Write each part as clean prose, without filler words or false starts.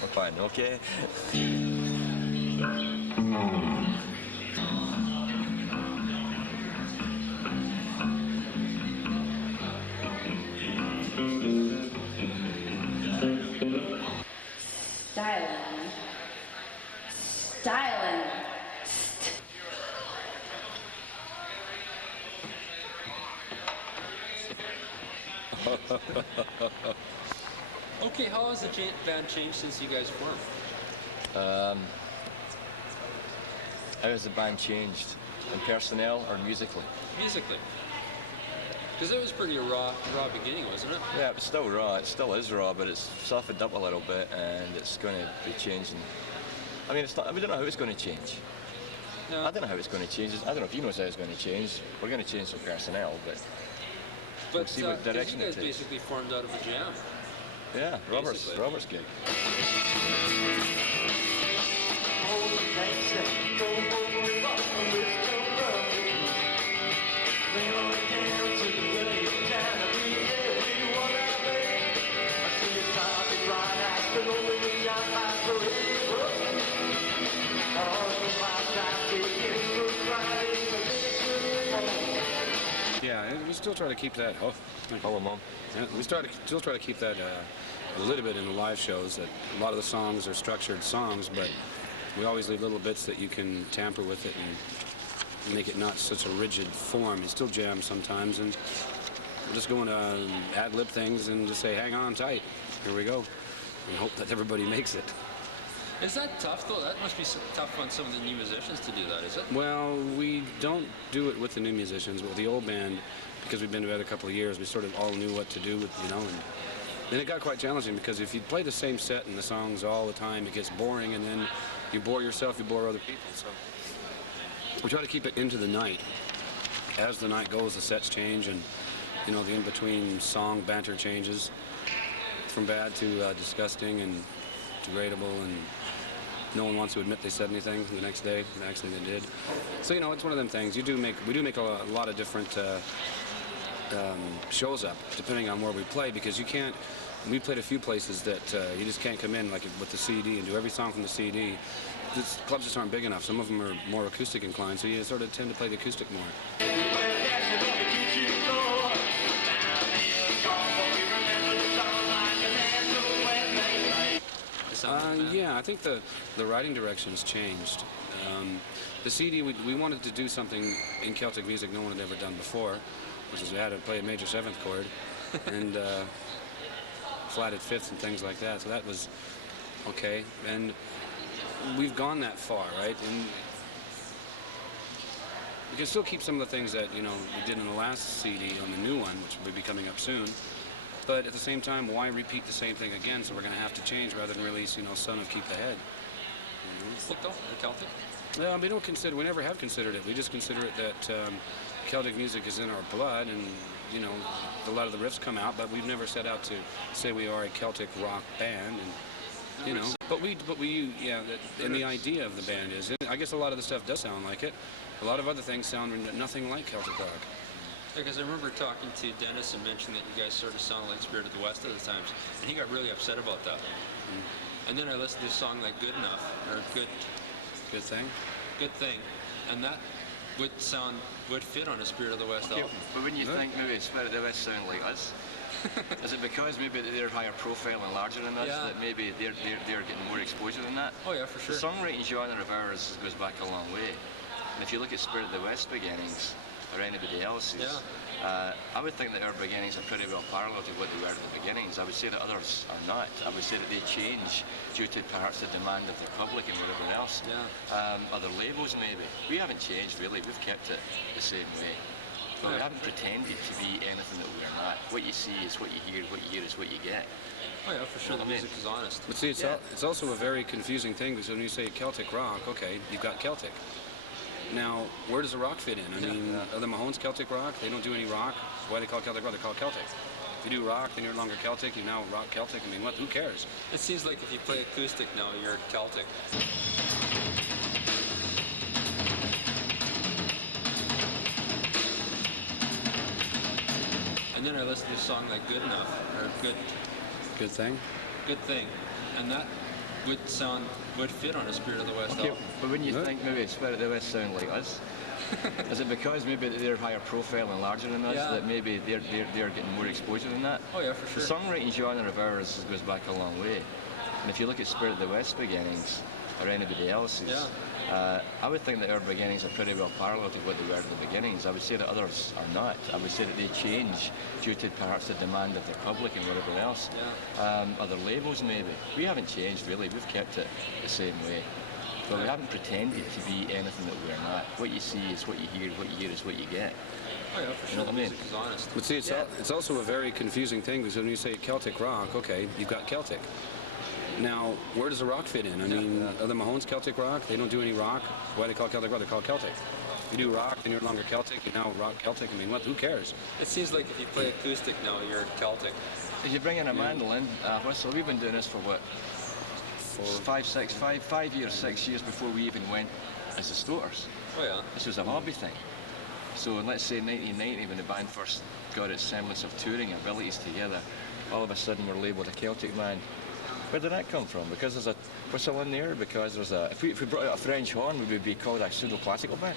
We're fine, okay? Styling. Styling. Okay, how has the band changed since you guys formed? How has the band changed? In personnel or musically? Musically. Because it was pretty raw beginning, wasn't it? Yeah, it's still raw. It still is raw, but it's softened up a little bit, and it's going to be changing. I mean, it's not. We don't know how it's going to change. No. I don't know how it's going to change. I don't know if he knows how it's going to change. We're going to change some personnel, but we'll see what direction you guys it takes. basically formed out of a jam. Yeah, Robert's gig. Yeah, and we still try to keep that. Oh, Hello, Mom. yeah, we still try to keep that a little bit in the live shows. That a lot of the songs are structured songs, but we always leave little bits that you can tamper with it and make it not such a rigid form. You still jam sometimes, and we're just going to ad-lib things and just say, hang on tight, here we go, and hope that everybody makes it. Is that tough, though? That must be tough on some of the new musicians to do that, is it? Well, we don't do it with the new musicians, but with the old band, because we've been together a couple of years, we sort of all knew what to do with, and then it got quite challenging, because if you play the same set and the songs all the time, it gets boring, and then you bore yourself, you bore other people. So we try to keep it into the night. As the night goes, the sets change, and the in-between song banter changes from bad to disgusting and degradable, and no one wants to admit they said anything the next day, and actually they did. So it's one of them things. We do make a lot of different shows up depending on where we play, because we played a few places that you just can't come in like with the CD and do every song from the CD. The clubs just aren't big enough. Some of them are more acoustic inclined, so you sort of tend to play the acoustic more. Yeah, I think the writing direction's changed. The CD, we wanted to do something in Celtic music no one had ever done before, which is we had to play a major 7th chord and flatted 5ths and things like that. So that was okay, and we've gone that far, right? And we can still keep some of the things that we did in the last CD on the new one, which will be coming up soon. But at the same time, why repeat the same thing again? So we're going to have to change rather than release, Son of Keep the Head. What though? The Celtic? Well, we never have considered it. We just consider it that Celtic music is in our blood, and a lot of the riffs come out. But we've never set out to say we are a Celtic rock band, and and the idea of the band is. I guess a lot of the stuff does sound like it. A lot of other things sound nothing like Celtic rock. Because I remember talking to Dennis and mentioning that you guys sort of sounded like Spirit of the West at the times, and he got really upset about that. And then I listened to a song like Good Enough, or Good Thing, and that would fit on a Spirit of the West album. But wouldn't you think maybe Spirit of the West sound like us? Is it because maybe they're higher profile and larger than us, that maybe they're getting more exposure than that? Oh yeah, for sure. The songwriting genre of ours goes back a long way. And if you look at Spirit of the West beginnings, or anybody else's, I would think that our beginnings are pretty well parallel to what they were at the beginnings. I would say that others are not. I would say that they change due to perhaps the demand of the public and whatever else. Other labels maybe. We haven't changed really. We've kept it the same way. But we haven't pretended to be anything that we're not. What you see is what you hear is what you get. Oh yeah, for sure. The music is honest. But see, it's also a very confusing thing, because when you say Celtic rock, okay, you've got Celtic. Now, where does the rock fit in? I mean, are the Mahones Celtic rock? They don't do any rock. Why do they call Celtic rock? They're called Celtic. If you do rock, then you're no longer Celtic. You now rock Celtic. I mean, what? Who cares? It seems like if you play acoustic now, you're Celtic. And then I listened to a song like Good Enough, or Good Thing, and that would fit on a Spirit of the West Okay, album. but when you think maybe Spirit of the West sound like us, is it because maybe they're higher profile and larger than us that maybe they're getting more exposure than that? Oh yeah, for The sure. songwriting genre of ours goes back a long way. And if you look at Spirit of the West beginnings, or anybody else's, I would think that our beginnings are pretty well parallel to what they were at the beginnings. I would say that others are not. I would say that they change due to perhaps the demand of the public and whatever else. Other labels maybe. We haven't changed really, we've kept it the same way. But we haven't pretended to be anything that we're not. What you see is what you hear is what you get. Oh yeah, for sure. You know what I mean? Music is honest. But see, it's also a very confusing thing because when you say Celtic rock, okay, you've got Celtic. Now, where does the rock fit in? I mean, are the Mahones Celtic rock? They don't do any rock. Why do they call it Celtic rock? They're called Celtic. You do rock, then you're no longer Celtic. You now rock Celtic. I mean, what? Who cares? It seems like if you play acoustic now, you're Celtic. If you bring in a mandolin, whistle, we've been doing this for what? 5 years, 6 years before we even went as the Stoaters. Oh yeah. This was a hobby thing. So let's say 1990, when the band first got its semblance of touring abilities together, all of a sudden we're labelled a Celtic band. Where did that come from? Because there's a whistle in there? Because there's a... If we brought out a French horn, would we be called a pseudo-classical band?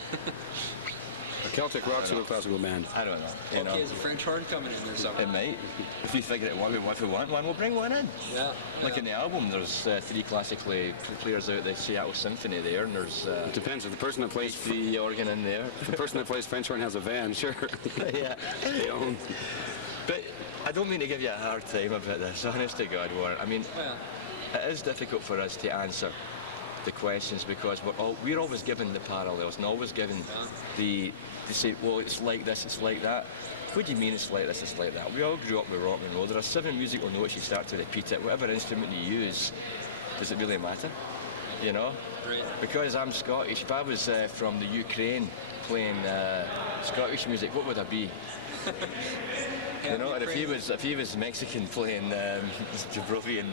A Celtic rock pseudo-classical band. I don't know. You know. Okay, is a French horn coming in there somewhere? It might. If you figure it out, if we want one, we'll bring one in. Yeah. Like in the album, there's 3 classically players out the Seattle Symphony there, and there's... It depends. If the person that plays the organ in there. If the person that plays French horn has a van, sure. Yeah. They own. But I don't mean to give you a hard time about this, honest to God, Warren. I mean, it is difficult for us to answer the questions because we're always given the parallels and always given they say, well, it's like this, it's like that. What do you mean it's like this, it's like that? We all grew up with rock and roll. There are 7 musical notes, you start to repeat it. Whatever instrument you use, does it really matter? You know? Right. Because I'm Scottish, if I was from the Ukraine playing Scottish music, what would I be? You know, and if he was Mexican playing Jabronian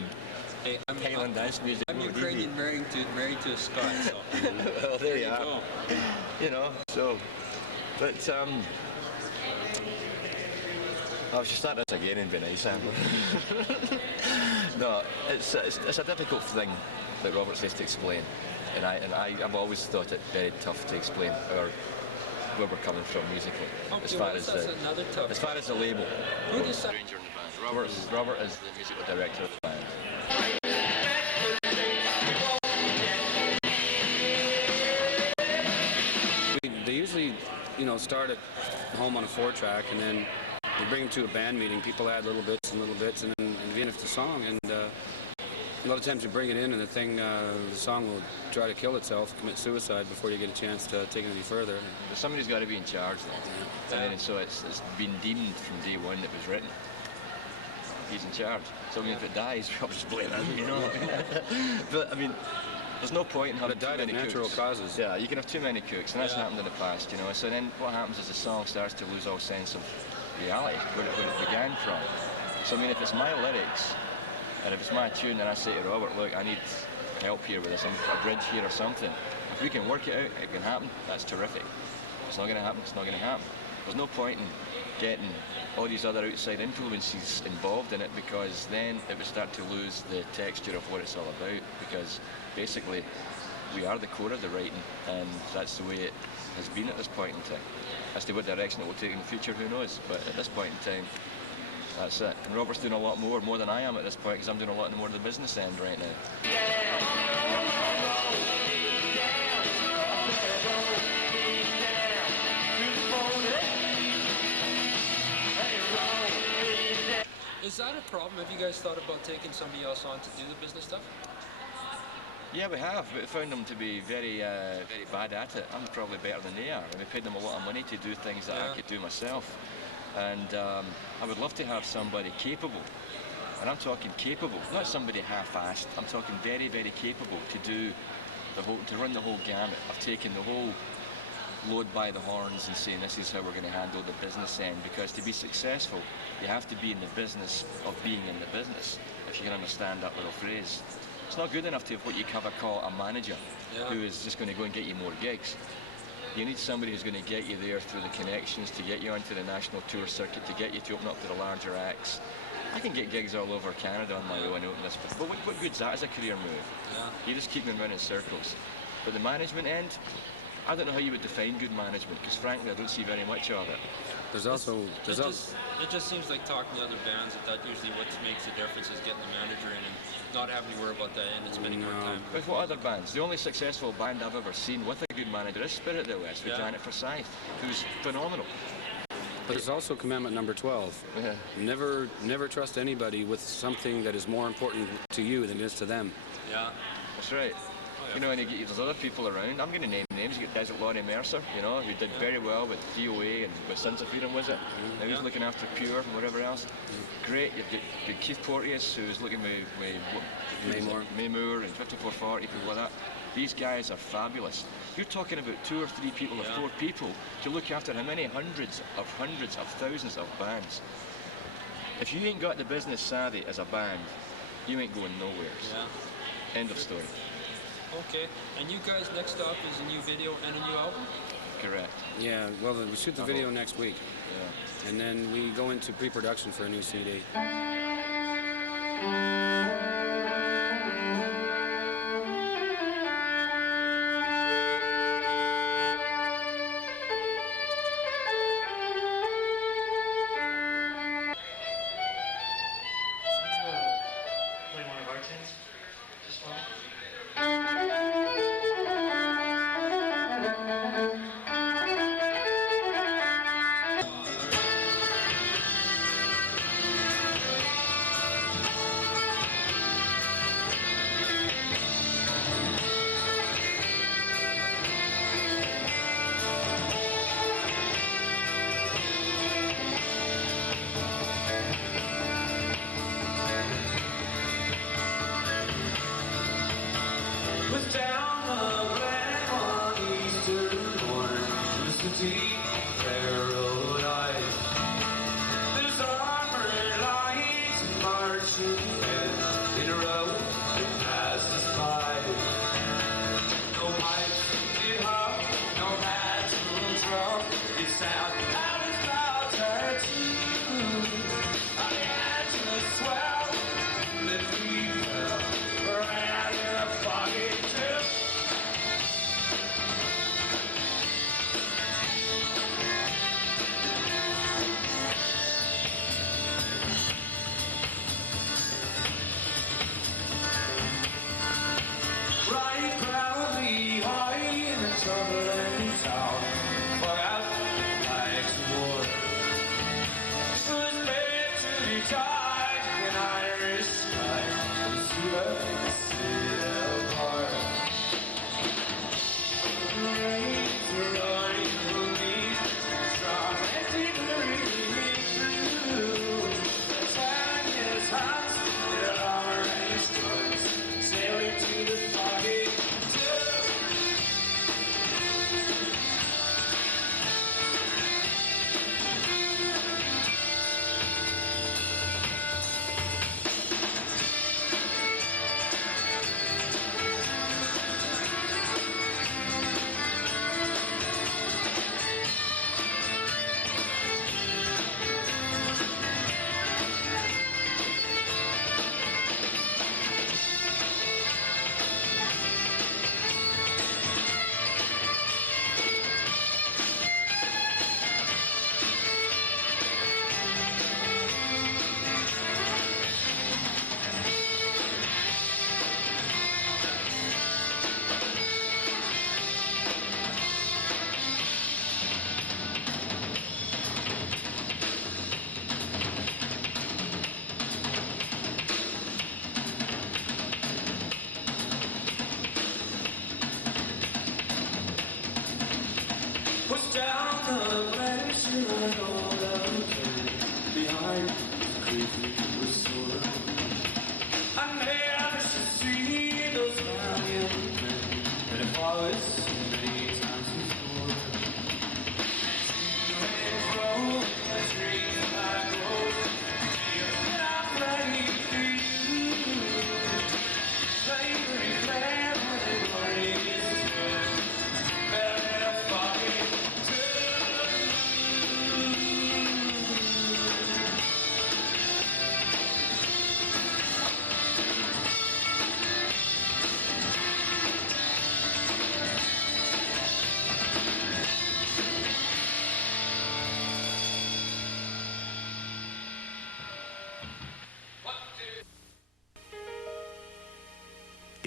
Highland dance music, I'm what would he be? Ukrainian married to a Scot, so. Well, there you are. Go. You know, so, but I should start this again and be nice, No, it's a difficult thing that Robert says to explain, and I've always thought it very tough to explain where we're coming from musically. Okay, as far as the label. Who decided? Stranger in the band. Robert is the musical director of the band. They usually, start at home on a 4-track, and then they bring them to a band meeting. People add little bits, and then in the end it's a song. And a lot of times you bring it in, and the song will try to kill itself, commit suicide before you get a chance to take it any further. But somebody's got to be in charge, though. And so it's been deemed from day one that it was written. He's in charge. So I mean, if it dies, we'll just blame him, you know. But I mean, there's no point in having too many natural causes. Yeah, you can have too many cooks, and that's happened in the past, you know. So then what happens is the song starts to lose all sense of reality, where it began from. So I mean, if it's my lyrics, and if it's my tune, and I say to Robert, look, I need help here with this, a bridge here or something. If we can work it out, it can happen, that's terrific. If it's not going to happen, it's not going to happen. There's no point in getting all these other outside influences involved in it, because then it would start to lose the texture of what it's all about, because basically we are the core of the writing, and that's the way it has been at this point in time. As to what direction it will take in the future, who knows, but at this point in time, that's it. And Robert's doing a lot more than I am at this point, because I'm doing a lot more of the business end right now. Is that a problem? Have you guys thought about taking somebody else on to do the business stuff? Yeah, we have. We found them to be very bad at it. I'm probably better than they are. And we paid them a lot of money to do things that I could do myself. And I would love to have somebody capable. And I'm talking capable, not somebody half-assed. I'm talking very, very capable to run the whole gamut of taking the whole load by the horns and saying this is how we're going to handle the business end, because to be successful you have to be in the business of being in the business, if you can understand that little phrase. It's not good enough to have what you call a manager who is just going to go and get you more gigs. You need somebody who's going to get you there through the connections, to get you onto the national tour circuit, to get you to open up to the larger acts, I can get gigs all over Canada on my own open this, but what good's that as a career move? Yeah. You just keep them running in circles. But the management end, I don't know how you would define good management, because frankly I don't see very much of it. There's also It just seems like talking to other bands that usually what makes the difference is getting the manager in and not having to worry about that end and spending more time. With what other bands? The only successful band I've ever seen with a good manager is Spirit of the West with Janet Forsyth, who's phenomenal. But it's also commandment number 12. Yeah. Never trust anybody with something that is more important to you than it is to them. Yeah. That's right. Oh, yeah. You know, and there's other people around. I'm going to name names. You got Desert Lonnie Mercer, you know, who did very well with DOA and with Sons of Freedom, was it? Now he's looking after Pure and whatever else. Great. You've got Keith Porteous, who's looking with May Moore and 5440, people like that. These guys are fabulous. You're talking about 2 or 3 people or 4 people to look after how many hundreds of thousands of bands. If you ain't got the business savvy as a band, you ain't going nowhere. Yeah. End of story. Okay. And you guys, next up is a new video and a new album? Correct. Yeah, well, we shoot the video next week. Yeah. And then we go into pre-production for a new CD. Play one of our tunes, just one. Was down the black on eastern morn, the city paradise. There's armored lions marching in a row that passes by. No pipes get hot, no natural drum. It sounds out of cloud tattoo. I had to swell that we fell around in a foggy tip.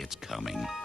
it's coming.